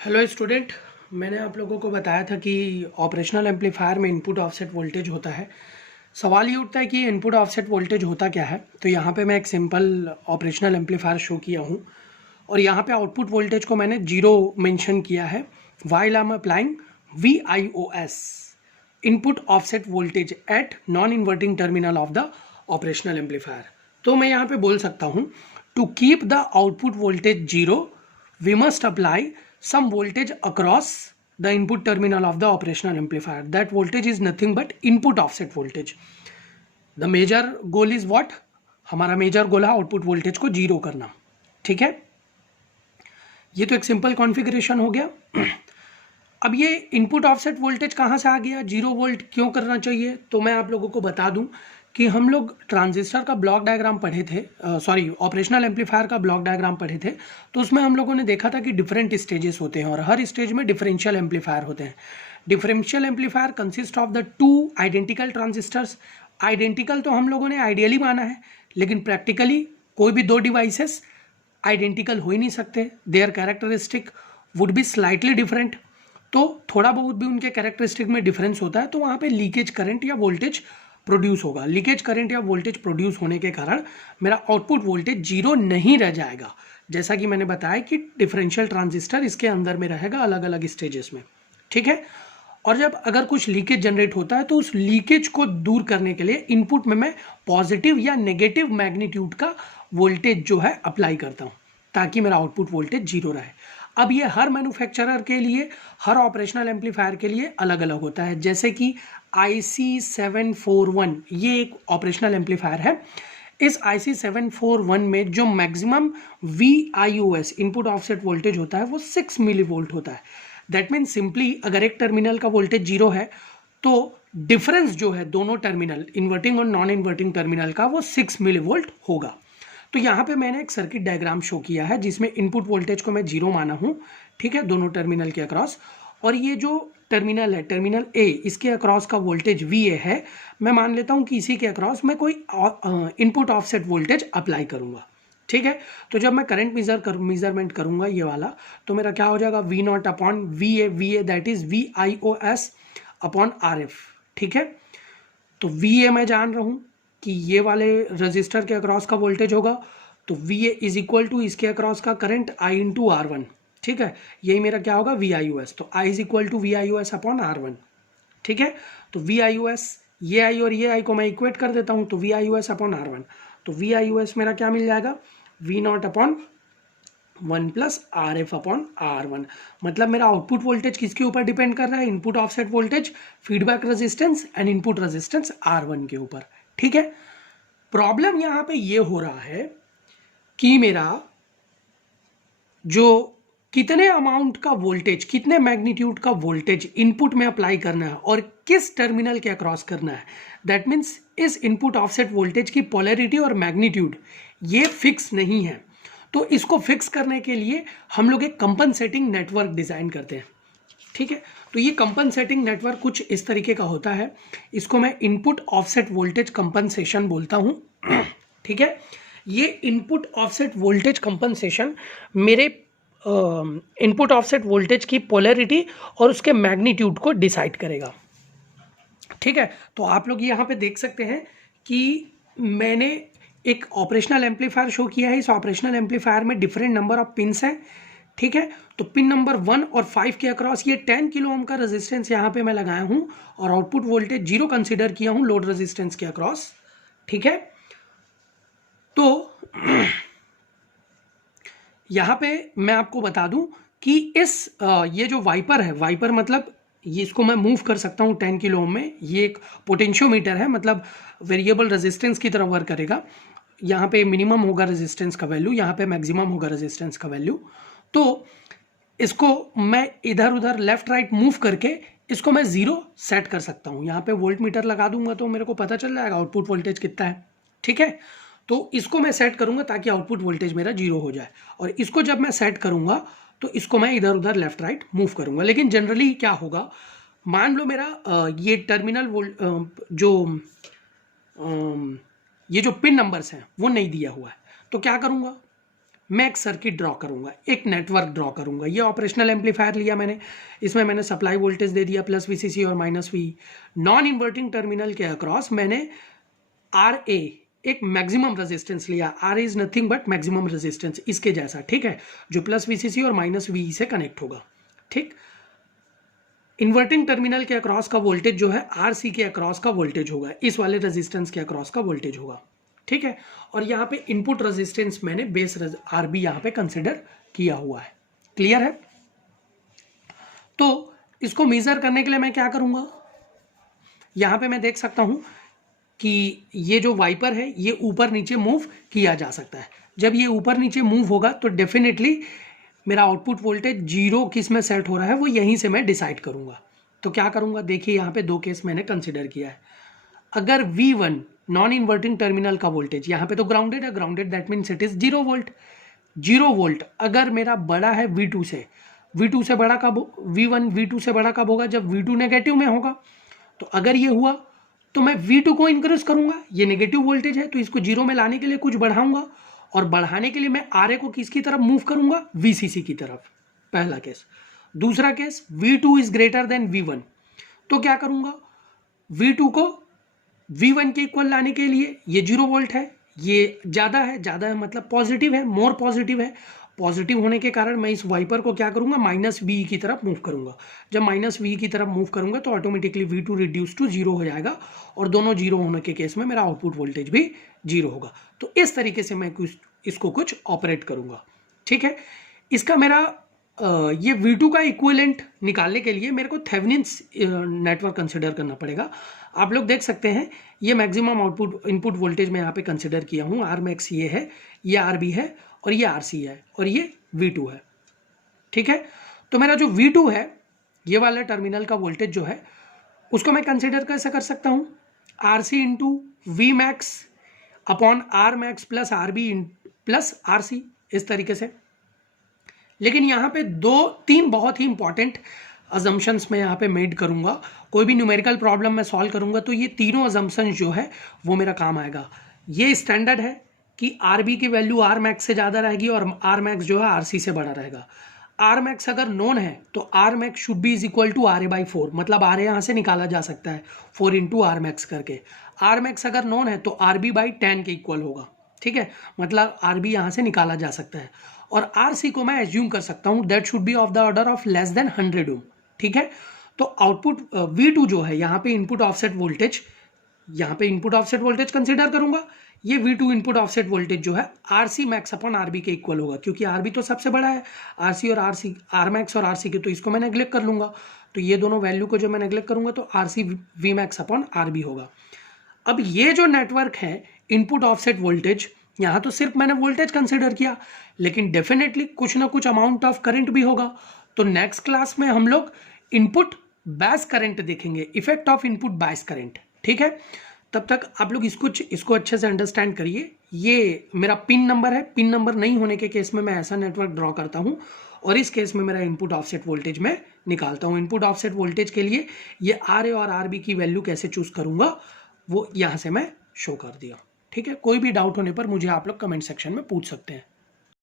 Hello student. मैंने आप लोगों को बताया था कि ऑपरेशनल एम्पलीफायर में इनपुट ऑफसेट वोल्टेज होता है। सवाल ये उठता है कि इनपुट ऑफसेट वोल्टेज होता क्या है। तो यहाँ पे मैं एक सिंपल ऑपरेशनल एम्पलीफायर शो किया हूँ और यहाँ पे आउटपुट वोल्टेज को मैंने जीरो मेंशन किया है while I am applying VIOS, input offset voltage at non inverting terminal of the operational amplifier. तो मैं यहाँ पे बोल सकता हूँ to keep the output voltage zero we must apply some voltage across the input terminal of the operational amplifier. That voltage is nothing but input offset voltage. The major goal is what? हमारा major goal है output voltage को zero करना। ठीक है, ये तो एक simple configuration हो गया। अब ये इनपुट ऑफसेट वोल्टेज कहाँ से आ गया, 0 वोल्ट क्यों करना चाहिए? तो मैं आप लोगों को बता दूं कि हम लोग ट्रांजिस्टर का ब्लॉक डायग्राम पढ़े थे, ऑपरेशनल एम्पलीफायर का ब्लॉक डायग्राम पढ़े थे। तो उसमें हम लोगों ने देखा था कि डिफरेंट स्टेजेस होते हैं और हर स्टेज में डिफरेंशियल एम्पलीफायर होते हैं। Differential amplifier consist of the two identical transistors. Identical तो हम लोगों ने आइडियली माना है, लेकिन प्रैक्टिकली कोई भी दो डिवाइसेस आइडेंटिकल हो ही नहीं सकते। There characteristic would be slightly different. तो थोड़ा बहुत भी उनके कैरेक्टरिस्टिक में डिफरेंस होता है तो वहाँ पे लीकेज करंट या वोल्टेज प्रोड्यूस होगा। लीकेज करंट या वोल्टेज प्रोड्यूस होने के कारण मेरा आउटपुट वोल्टेज जीरो नहीं रह जाएगा। जैसा कि मैंने बताया कि डिफरेंशियल ट्रांजिस्टर इसके अंदर में रहेगा अलग अलग स्टेजेस में। ठीक है, और जब अगर कुछ लीकेज जनरेट होता है तो उस लीकेज को दूर करने के लिए इनपुट में मैं पॉजिटिव या नेगेटिव मैग्नीट्यूड का वोल्टेज जो है अप्लाई करता हूँ ताकि मेरा आउटपुट वोल्टेज जीरो रहे। अब ये हर मैन्युफैक्चरर के लिए, हर ऑपरेशनल एम्पलीफायर के लिए अलग अलग होता है। जैसे कि IC741 ये एक ऑपरेशनल एम्पलीफायर है। इस IC741 में जो maximum VIOS input offset voltage होता है वो 6 मिली वोल्ट होता है। दैट मीन्स सिंपली अगर एक टर्मिनल का वोल्टेज जीरो है तो डिफरेंस जो है दोनों टर्मिनल, इन्वर्टिंग और नॉन इन्वर्टिंग टर्मिनल का, वो 6 मिली वोल्ट होगा। तो यहाँ पे मैंने एक सर्किट डायग्राम शो किया है जिसमें इनपुट वोल्टेज को मैं जीरो माना हूँ। ठीक है, दोनों टर्मिनल के अक्रॉस। और ये जो टर्मिनल है, टर्मिनल A, इसके अक्रॉस का वोल्टेज VA है। मैं मान लेता हूँ कि इसी के अक्रॉस मैं कोई इनपुट ऑफसेट वोल्टेज अप्लाई करूँगा। ठीक है, तो जब मैं करंट मेजरमेंट करूँगा ये वाला, तो मेरा क्या हो जाएगा, V0 upon VA that is VIOS upon RF। ठीक है, तो VA मैं जान रहा हूँ कि ये वाले रजिस्टर के अक्रॉस का वोल्टेज होगा, तो VA इज इक्वल टू इसके अक्रॉस का करंट I इंटू R1। ठीक है, यही मेरा क्या होगा, VIOS। तो I is equal to VIOS upon R1। ठीक है, तो VIOS, ये I और ये I को मैं इक्वेट कर देता हूँ, तो VIOS अपॉन R1। तो VIOS मेरा क्या मिल जाएगा, V0 upon 1 plus RF upon R1। मतलब मेरा आउटपुट वोल्टेज किसके ऊपर डिपेंड कर रहा है, input offset voltage, feedback resistance and input resistance R1 के ऊपर। ठीक है, प्रॉब्लम यहां पे ये हो रहा है कि मेरा जो कितने अमाउंट का वोल्टेज, कितने मैग्नीट्यूड का वोल्टेज इनपुट में अप्लाई करना है और किस टर्मिनल के अक्रॉस करना है, दैट मीन्स इस इनपुट ऑफसेट वोल्टेज की पोलैरिटी और मैग्नीट्यूड ये फिक्स नहीं है। तो इसको फिक्स करने के लिए हम लोग एक कंपनसेटिंग नेटवर्क डिजाइन करते हैं। ठीक है, तो ये कंपनसेटिंग नेटवर्क कुछ इस तरीके का होता है। इसको मैं इनपुट ऑफसेट वोल्टेज कंपनसेशन बोलता हूँ। ठीक है, ये इनपुट ऑफसेट वोल्टेज कंपनसेशन मेरे इनपुट ऑफसेट वोल्टेज की पोलैरिटी और उसके मैग्नीट्यूड को डिसाइड करेगा। ठीक है, तो आप लोग यहाँ पे देख सकते हैं कि मैंने एक ऑपरेशनल एम्पलीफायर शो किया है। इस ऑपरेशनल एम्पलीफायर में डिफरेंट नंबर ऑफ पिन्स हैं। ठीक है, तो पिन नंबर 1 और 5 के अक्रॉस ये 10 किलो ओम का रेजिस्टेंस यहाँ पे मैं लगाया हूँ और आउटपुट वोल्टेज जीरो कंसीडर किया हूँ लोड रेजिस्टेंस के अक्रॉस। ठीक है, तो यहाँ पे मैं आपको बता दूं कि इस ये जो वाइपर है, वाइपर मतलब ये, इसको मैं मूव कर सकता हूँ 10 किलो ओम में। ये एक पोटेंशियोमीटर है, मतलब वेरिएबल रेजिस्टेंस की तरह वर्क करेगा। यहाँ पे मिनिमम होगा रेजिस्टेंस का वैल्यू, यहाँ पे मैक्सिमम होगा रेजिस्टेंस का वैल्यू। तो इसको मैं इधर उधर लेफ्ट राइट मूव करके इसको मैं जीरो सेट कर सकता हूँ। यहाँ पे वोल्ट मीटर लगा दूंगा तो मेरे को पता चल जाएगा आउटपुट वोल्टेज कितना है। ठीक है, तो इसको मैं सेट करूंगा ताकि आउटपुट वोल्टेज मेरा जीरो हो जाए। और इसको जब मैं सेट करूंगा तो इसको मैं इधर उधर लेफ्ट राइट मूव करूंगा। लेकिन जनरली क्या होगा, मान लो मेरा ये टर्मिनल ये जो पिन नंबर्स हैं वो नहीं दिया हुआ है, तो क्या करूंगा, मैं एक सर्किट ड्रॉ करूंगा, एक नेटवर्क ड्रॉ करूंगा। ये ऑपरेशनल एम्पलीफायर लिया मैंने, इसमें मैंने सप्लाई वोल्टेज दे दिया प्लस VCC और minus V। Non inverting terminal के अक्रॉस मैंने RA एक मैक्सिमम रेजिस्टेंस लिया। RA is nothing but maximum resistance, इसके जैसा, ठीक है, जो प्लस VCC और माइनस V से कनेक्ट होगा। ठीक, इन्वर्टिंग टर्मिनल के अक्रॉस का वोल्टेज जो है RC के अक्रॉस का वोल्टेज होगा, इस वाले रेजिस्टेंस के अक्रॉस का वोल्टेज होगा। ठीक है, और यहाँ पे इनपुट रेजिस्टेंस मैंने बेस RB यहाँ पे कंसिडर किया हुआ है। क्लियर है? तो इसको मेजर करने के लिए मैं क्या करूंगा, यहाँ पे मैं देख सकता हूं कि ये जो वाइपर है ये ऊपर नीचे मूव किया जा सकता है। जब ये ऊपर नीचे मूव होगा तो डेफिनेटली मेरा आउटपुट वोल्टेज 0 किस में सेट हो रहा है वो यहीं से मैं डिसाइड करूंगा। तो क्या करूंगा, देखिए यहाँ पे 2 केस मैंने कंसिडर किया है। अगर V1 नॉन इन्वर्टिंग टर्मिनल का वोल्टेज, यहाँ पे तो ग्राउंडेड है, grounded that means it is 0 volt. 0 volt अगर मेरा बड़ा है V2 से, V2 से बड़ा कब, V1 V2 से बड़ा कब होगा, जब V2 नेगेटिव में होगा। तो अगर ये हुआ तो मैं V2 को इंक्रीज करूंगा, ये नेगेटिव वोल्टेज है तो इसको 0 में लाने के लिए कुछ बढ़ाऊंगा, और बढ़ाने के लिए मैं RA को किसकी तरफ मूव करूंगा, VCC की तरफ। पहला केस। दूसरा case, V2 is greater than V1, तो क्या करूंगा, V2 को V1 के इक्वल लाने के लिए, ये 0 वोल्ट है, ये ज़्यादा है मतलब पॉजिटिव है, मोर पॉजिटिव है। पॉजिटिव होने के कारण मैं इस वाइपर को क्या करूंगा, माइनस V की तरफ मूव करूंगा। जब माइनस V की तरफ मूव करूंगा तो ऑटोमेटिकली V2 रिड्यूस टू 0 हो जाएगा, और दोनों 0 होने के केस में मेरा आउटपुट वोल्टेज भी 0 होगा। तो इस तरीके से मैं इसको कुछ ऑपरेट करूंगा। ठीक है, इसका मेरा ये V2 का इक्विवेलेंट निकालने के लिए मेरे को थेवेनिन्स नेटवर्क कंसिडर करना पड़ेगा। आप लोग देख सकते हैं ये मैक्सिमम आउटपुट इनपुट वोल्टेज मैं यहाँ पे कंसिडर किया हूँ। RMax ये है, ये RB है, और ये RC है, और ये V2 है। ठीक है, तो मेरा जो V2 है, ये वाला टर्मिनल का वोल्टेज जो है, उसको मैं कंसिडर कैसे कर सकता हूँ, RC into Vmax upon RMax plus RB plus RC, इस तरीके से। लेकिन यहाँ पे 2-3 बहुत ही इंपॉर्टेंट अजम्पशंस मैं यहाँ पे मेड करूँगा। कोई भी न्यूमेरिकल प्रॉब्लम मैं सॉल्व करूँगा तो ये तीनों अजम्पशंस जो है वो मेरा काम आएगा। ये स्टैंडर्ड है कि RB की वैल्यू RMax से ज़्यादा रहेगी और RMax जो है RC से बड़ा रहेगा। RMax अगर नोन है तो RMax should be is equal to RA/4, मतलब RA यहाँ से निकाला जा सकता है 4 इंटू RMax करके। RMax अगर नोन है तो RB/10 के इक्वल होगा। ठीक है, मतलब RB यहाँ से निकाला जा सकता है, और RC को मैं एज्यूम कर सकता हूँ that should be of the order of less than 100 ओम। ठीक है, तो आउटपुट V2 जो है यहाँ पे इनपुट ऑफसेट वोल्टेज, यहाँ पे इनपुट ऑफसेट वोल्टेज कंसिडर करूंगा। ये V2 इनपुट ऑफसेट वोल्टेज जो है RC मैक्स अपॉन RB के इक्वल होगा, क्योंकि RB तो सबसे बड़ा है, RC और RC, RMax और RC के, तो इसको मैं नेग्लेक्ट कर लूंगा। तो ये दोनों वैल्यू को जो मैं नेग्लेक्ट करूंगा तो RC Vmax अपॉन RB होगा। अब ये जो नेटवर्क है इनपुट ऑफसेट वोल्टेज, यहाँ तो सिर्फ मैंने वोल्टेज कंसिडर किया, लेकिन डेफिनेटली कुछ ना कुछ अमाउंट ऑफ करंट भी होगा। तो नेक्स्ट क्लास में हम लोग इनपुट बायस करंट देखेंगे, effect of input bias current. ठीक है, तब तक आप लोग इसको अच्छे से अंडरस्टैंड करिए। ये मेरा पिन नंबर है, पिन नंबर नहीं होने के केस में मैं ऐसा नेटवर्क ड्रॉ करता हूँ, और इस केस में मेरा इनपुट ऑफसेट वोल्टेज मैं निकालता हूँ। इनपुट ऑफसेट वोल्टेज के लिए ये RA और RB की वैल्यू कैसे चूज करूंगा वो यहाँ से मैं शो कर दिया। ठीक है, कोई भी डाउट होने पर मुझे आप लोग कमेंट सेक्शन में पूछ सकते हैं।